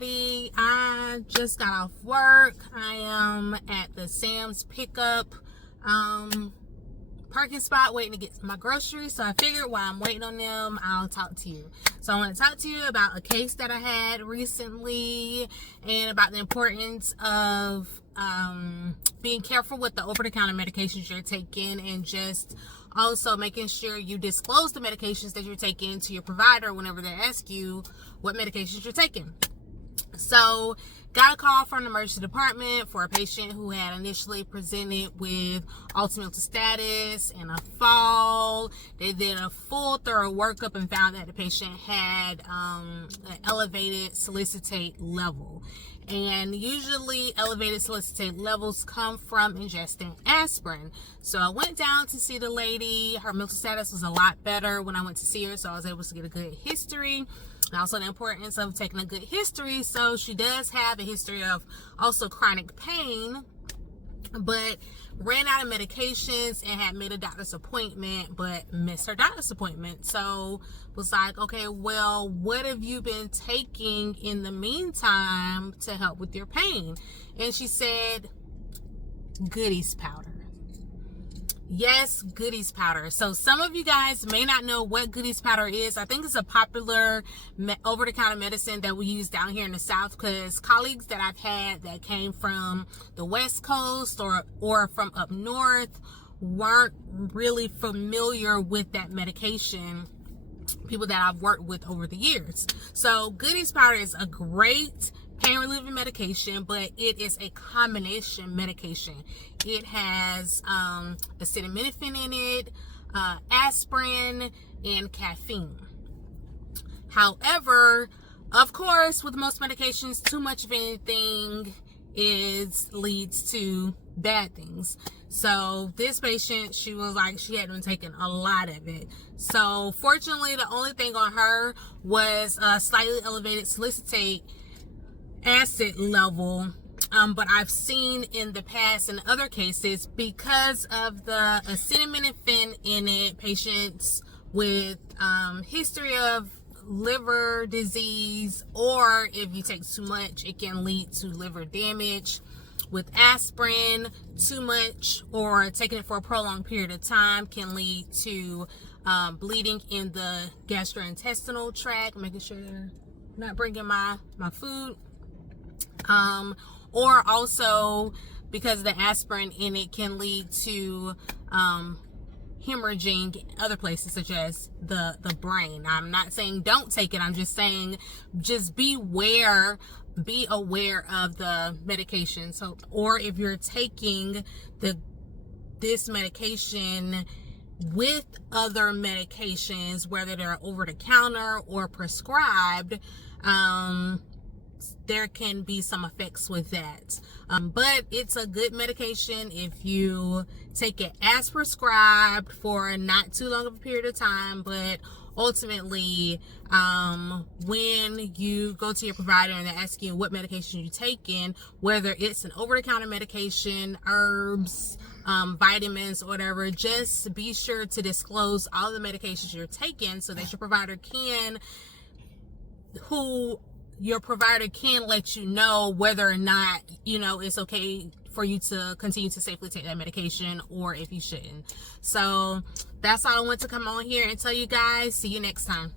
everybody. I just got off work. I am at the Sam's pickup parking spot waiting to get my groceries. So I figured while I'm waiting on them, I'll talk to you. So I want to talk to you about a case that I had recently and about the importance of being careful with the over-the-counter medications you're taking, and just also making sure you disclose the medications that you're taking to your provider whenever they ask you what medications you're taking. So, got a call from the emergency department for a patient who had initially presented with ultimate status and a fall. They did a full thorough workup and found that the patient had an elevated salicylate level. And usually elevated salicylate levels come from ingesting aspirin. So I went down to see the lady. Her mental status was a lot better when I went to see her, so I was able to get a good history. And also the importance of taking a good history. So she does have a history of also chronic pain, but ran out of medications and had made a doctor's appointment but missed her doctor's appointment. So was like, okay, well, what have you been taking in the meantime to help with your pain? And she said Goody's powder. Yes, Goody's powder. So some of you guys may not know what Goody's powder is. I think it's a popular over-the-counter medicine that we use down here in the South, because colleagues that I've had that came from the West Coast or from up north weren't really familiar with that medication, people that I've worked with over the years. So Goody's powder is a great pain relieving medication, but it is a combination medication. It has acetaminophen in it, aspirin, and caffeine. However, of course, with most medications, too much of anything leads to bad things. So this patient, she was like, she had been taking a lot of it. So fortunately, the only thing on her was a slightly elevated salicylate acid level, but I've seen in the past in other cases, because of the acetaminophen in it, patients with history of liver disease, or if you take too much, it can lead to liver damage. With aspirin, too much or taking it for a prolonged period of time can lead to bleeding in the gastrointestinal tract, making sure they're not bringing my food. Or also, because the aspirin in it can lead to hemorrhaging other places, such as the brain. I'm not saying don't take it. I'm just saying just be aware of the medication. So, or if you're taking this medication with other medications, whether they're over the counter or prescribed, there can be some effects with that. But it's a good medication if you take it as prescribed for not too long of a period of time. But ultimately, when you go to your provider and they're asking you what medication you're taking, whether it's an over-the-counter medication, herbs, vitamins, or whatever, just be sure to disclose all the medications you're taking so that your provider can let you know whether or not, it's okay for you to continue to safely take that medication, or if you shouldn't. So that's all I want to come on here and tell you guys. See you next time.